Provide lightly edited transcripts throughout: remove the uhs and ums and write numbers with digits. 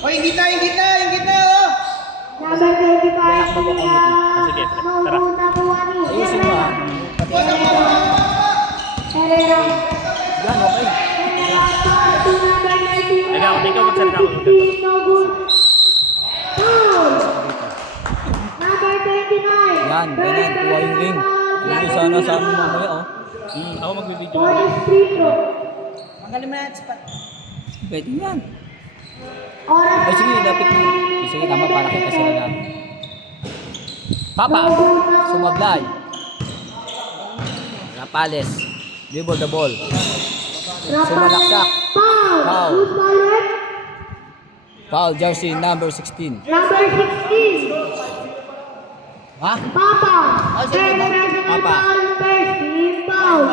Oy, hindi na, oh! Number 35 Sige, tara. Ayusin mo ah. Herrera. Yan, okay. Ikaw magsalita ako. No good. Foul. Number 29. Yan, ganyan. Kuha yung ring. Hindi sana sa amin mamaya oh. Ako magbibideo. For the free throw. Magaling mo na spot. Pwede yan. Oras Ay sige, dapat mo. Sige, tama para kita sila na. Papa, sumablay. Rapales. Dribble the ball. Sumalaksak. Foul. Foul. Who's fouled? Foul, jersey number 16. Number 16. Ha? Papa. sige, Third personal Papa. foul. First team foul.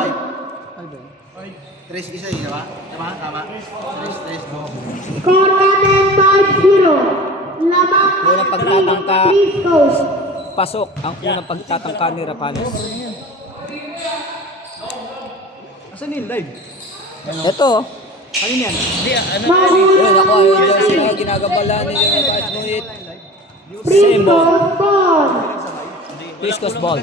Tres isa yun, diba? Tama. Tres. Score natin 5-0. Lamang Unang pagtatangka. Free throws. Pasok ang unang pagtatangka ni Rapales. Asan yung live? Ito. Ano yan? Hindi, ano Ayun, ako yung jersey na ginagabala ni Rapales. Ngunit, Free same ball. throws ball. Piscos ball.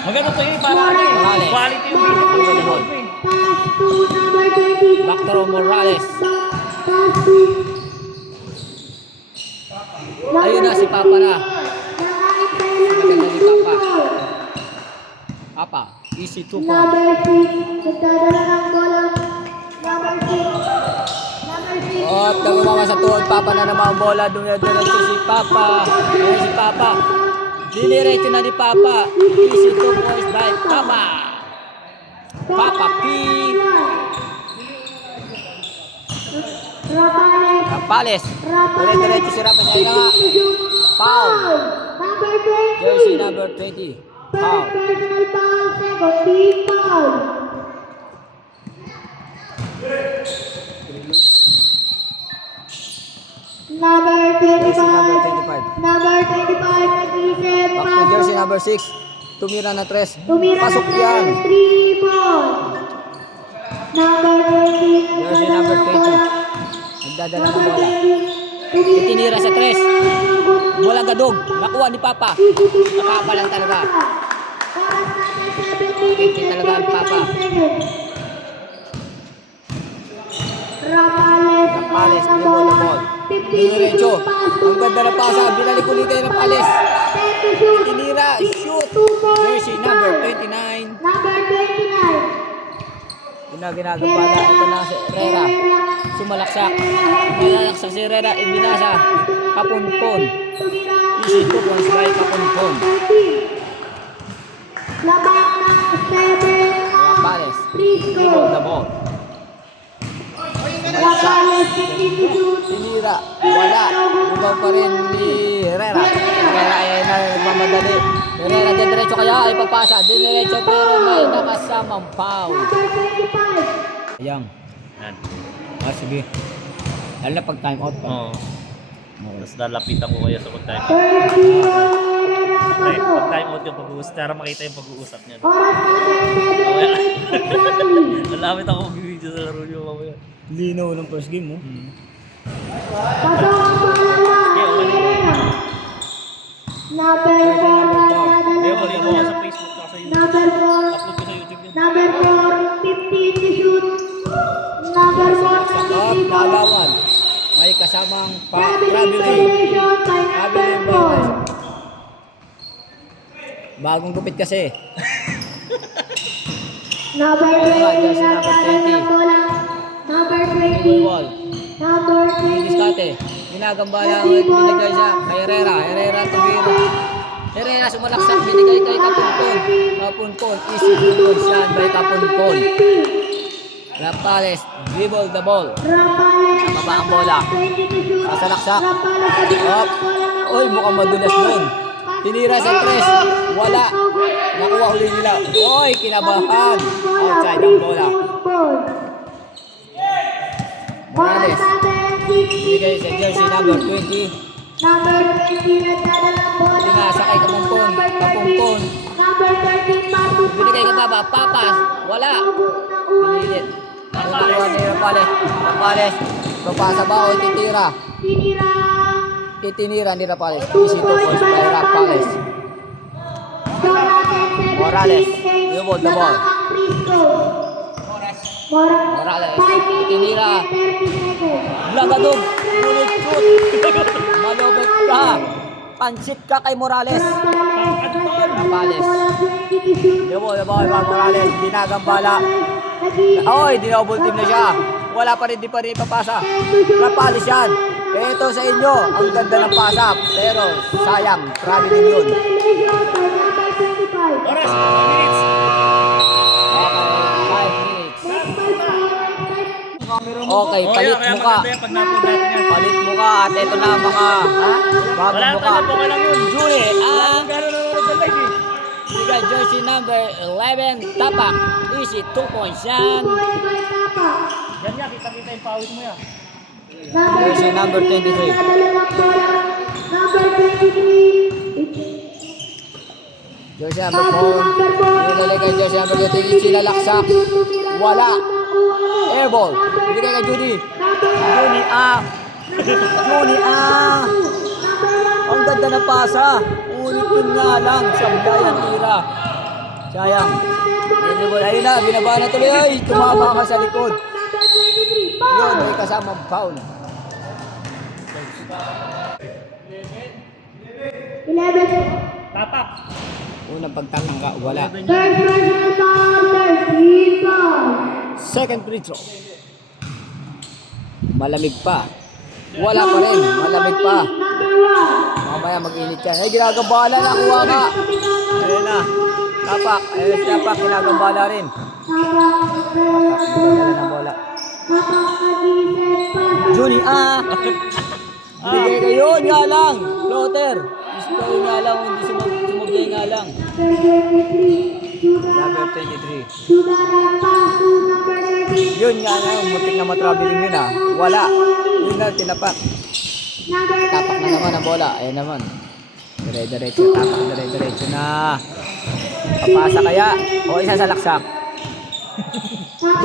Maganda to yun, para Morales. quality yung Dribble the ball. Pass to number 20. Back throw Morales. Pass to Ayun na si Papa na. Maganda ni Papa. Papa, easy 2 points. Number 6. Nagdadala ng bola. Number 6. Number 6. At nagumama sa tuhod, Papa na naman ang bola. Dumiretso si Papa. Ayun si Papa. Diniretso na ni Papa. Easy 2 points by Papa. Papa P. Rapales. Rapales. Dire-diretso si Rapales. Ayun na nga. Foul. Number 20. Jersey number 20. Third Foul. personal foul. Second team foul. Number 25. Jersey number 25. Number 25. Nag-isip. Back to jersey number 6. Tumira na 3. Tumira Pasok na yan. 3 ball. Number 20. Jersey number 20. Nagdadala ng bola. Itinira sa 3. Bola gadog. Nakuha ni Papa. Nakapa lang talaga. Hindi talaga ang Papa. Rapales. Rapales, dribble the ball. Diretso. Ang ganda na pasa. Binalik ulit kay Rapales. Itinira. Shoot. Jersey number 29. Number 29. Ginagabala. Ito na si Herrera. Sumalaksak. Sumalaksak si Herrera. Ibinasa. Kapunpon. Easy 2 points by Kapunpon. Lamang ng 7. Rapales. Free Dribble throw. the ball. Rapales 15 to shoot. Tinira. Wala. Ubaw pa rin ni Herrera. Herrera ay nagmamadali. Herrera diretso kaya ay papasa. Diretso pero may nakasamang foul. Number 25. Ayan. Yan. Sige. Lalo na pag time out pa. Oo. Tapos lalapitan ko kayo sa pag-time out. First year. Okay, pag-time out yung pag-uusap. Para makita yung pag-uusap niya. Oras natin 7. Exactly. Nalamit ako mag-video sa laro niyo mamaya. Linaw ng first game mo. Pasok ang pangalawa. Herrera. Number 4. Kaya ko rin ako sa Facebook at sa YouTube. Number 4. Upload ko sa YouTube yun. Number 4. 15 to shoot. Number 4. At 15 ball. Palawan. May kasamang Traveling traveling. violation by number Traveling 4. violation. Bagong gupit kasi. Number 20. Jersey number 20. Number Dribble 20. wall. Number 20. Diskate. Ginagambala ang binigay siya kay Herrera. Herrera tumira. Herrera sumalaksak. Binigay kay Kapunpon. Kapunpon. Easy dribble yan by Kapunpon. Rapales. Dribble the ball. Rapales. Nakaba ang bola. 20 to shoot. Sasalaksak. Rapales sa likod Up. ng bola. Uy, mukhang madulas doon. Tinira sa 3. Wala. Nakuha uli nila. Uy, kinabahan. Outside ang bola. Morales. Binigay sa jersey number 20. Number 20 nagdadala ng bola. Tinasa kay Kapumpon. Kapumpon. Number 13 pass to Binigay ka Papa. Papas. Wala. Pinilit. Nakuha ni Rapales. Papasa ba o titira? Tinira. Itinira ni Rapales. Easy 2 points by Rapales. Morales. You hold the ball. Morales. Itinira. Blagadog. Ngunit shoot. Malupit ka. Pansit ka kay Morales. Rapales. You hold the ball by Morales. Ginagambala. Oy, dinouble team na siya. Wala pa rin, di pa rin ipapasa. Rapales yan. Ito sa inyo, ang ganda ng pasa. Pero sayang, traveling yun. Oras, 5 minutes. Okay, 5 minutes. Okay, palit Kaya muka. maganda yan pag napun natin yan. Palit muka at ito na ang mga bagong Wala muka. ka na, lang yun. Julie, ang Gano'n nanonood ng live eh. bigay jersey number 11, Tapak. Easy 2 points yan. Yan yan, kita-kita yung pawis mo yan. Jersey number 23. Jersey number 4. Nilalagay kay jersey number 23. Sinalaksak. Wala. Airball. Bigay kay Judy. Judy A. Ang ganda na pasa. Ulit yun nga lang. Sablay ang tira. Sayang. Ayun na. Binaba na tuloy. Ay, tumama ka sa likod. Yun, may kasamang foul. 11. Tapak. Unang pagtakang ka, wala. Third personal foul, 13 foul. Second free throw. Malamig pa. Wala pa rin. Malamig pa. Number 1. Mamaya mag-init yan. Ay, ginagambala na. Kuha ka. Ayun na. Tapak. Ayun si Tapak. Ginagambala rin. Ginagambala ng bola. Juni, bigay kayo. Nga lang. Floater. Display nga lang. Hindi sumublay nga lang. Number 23. Yun nga lang. Muntik na matraveling yun ah. Wala. Yun na. Tinapak. Tapak na naman ang bola. Ayun naman. Dire-diretso. Tapak. Dire-diretso na. Papasa kaya. O isa sa laksak.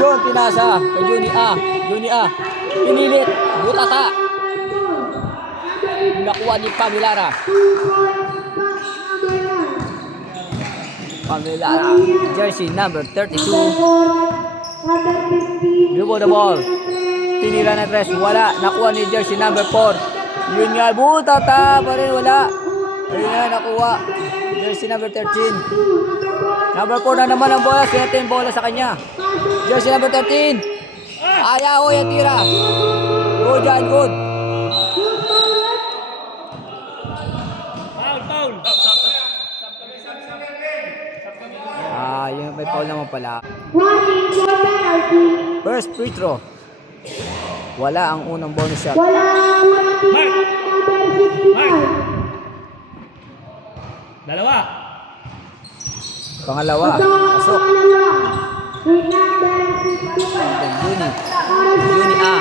Yun. Pinasa. Kay Juni A. Juni A. Pinilit. Butata. Nakuha ni Pamilara. Pamilara. Jersey number 32. Lubo the ball. Tinira na tres. Wala. Nakuha ni jersey number 4. Yun nga. Butata pa rin. Wala. Ayun na. Nakuha. Jersey number 13. Number 4 na naman ang bola. Swerte yung bola sa kanya. Jersey number 13. Ayaw yung tira. Good yan. Good. Foul. Yung may foul naman pala. Running for penalty. First free throw. Wala ang unang bonus shot. Wala team number 65. Dalawa. Pangalawa. Pasok. With number 65. Juni. Juni A.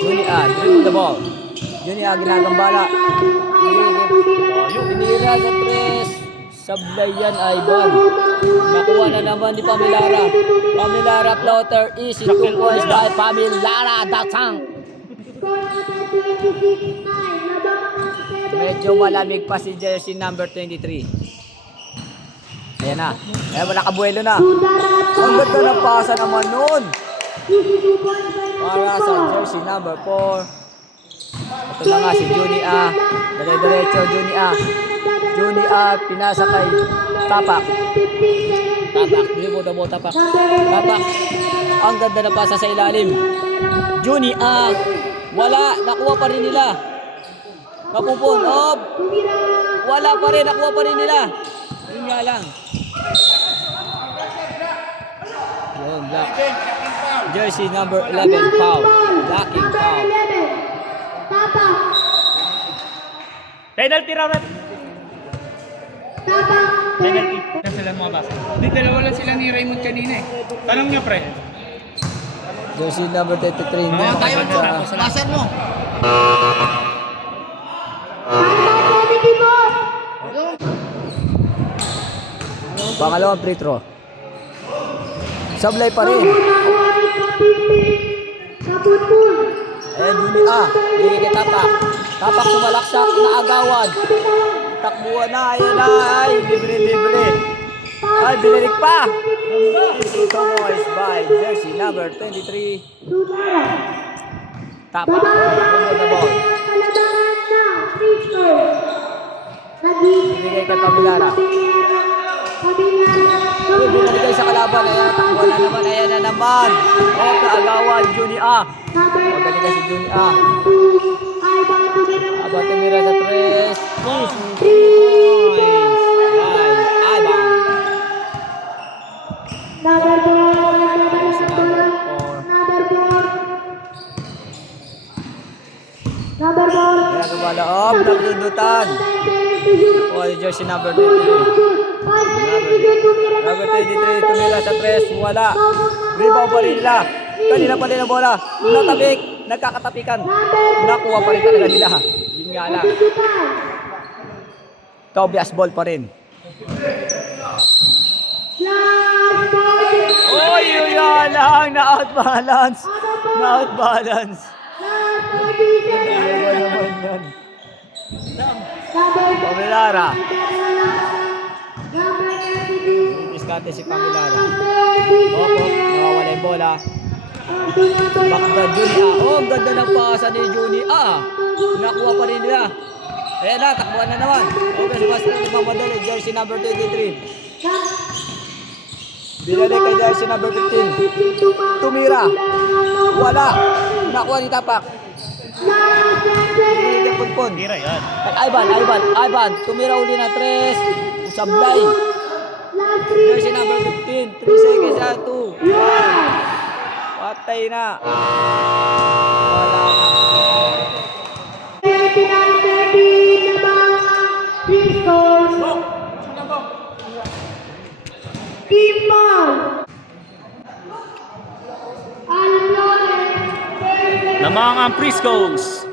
Juni A. Dribble the ball. Juni A ginagambala. Pinira sa press. Sablay yan, Ivan. Nakuha na naman ni Pamilara. Pamilara floater. Easy 2 points by Pamilara. Datang. Medyo malamig pa si jersey number 23. Ayan na. Ayan, wala kabuelo na. Ang ganda ng pasa naman nun. Para sa jersey number 4. Ito na nga si Juni A. Dire-diretso Juni A. Juni A. Pinasa kay Tapak. Tapak. Dribble the ball. Tapak. Tapak. Ang ganda ng pasa sa ilalim. Juni A. Wala. Nakuha pa rin nila. Kapupon. Oh. Wala pa rin. Nakuha pa rin nila. Yun nga lang. Yun. Black. Jersey number 11. Foul. Blocking foul. Penalty round. Penalty. Na sila mga basa. Hindi, dalawa lang sila ni Raymond kanina eh. Tanong niyo, pre. Jersey number 33. Kaya tayo. Pasan mo. Pangalawang free throw. Sablay pa rin. Kaputpul. Eh, Juni A. Bigay kay Tapak. Tapak sumalaksak, inaagawan. Takbuhan na, ayan na. Ay, libre. Ay, binalik pa. Ito mo is by jersey number 23. Sudara. Tapak. Bababa the ball. kalabanan na free throw. Bigay kay Pamilara. Uy, binalik sa kalaban. Ayan, takbuhan na naman. Ayan na naman. Oh, kaagawan, Juni A. Magaling kasi Juni A. Aba, tumira sa 3. Points. By Ivan. Number 4. Kaya gumaloob, nagdudutan. Oh, jersey number 23. Number 23, tumira sa 3. Wala. Rebound pa rin nila. Kanina pa rin ang bola. Natabik. Nagkakatapikan. Nakuha pa rin talaga nila. Yun nga lang. Tobias ball pa rin. Oy, yun lang. Na-outbalance. Na-outbalance. Ano naman yan? Pamilara. Diskarte si Pamilara. Opo, nakawala yung bola. Bakda Juni A. Oh, ang ganda ng pasa ni Juni A. Nakuha pa rin nila. Ayan na, takbuhan na naman. Okay, si Master nagmamadali. Jersey number 23. Binalik kay jersey number 15. Tumira. Wala. Nakuha ni Tapak. Binigyan punpun. Tira yan. At Ivan. Tumira uli na 3. Sablay. Jersey number 15. 3 seconds na 2. Patay na. Wala na. Lamang ang Priscos.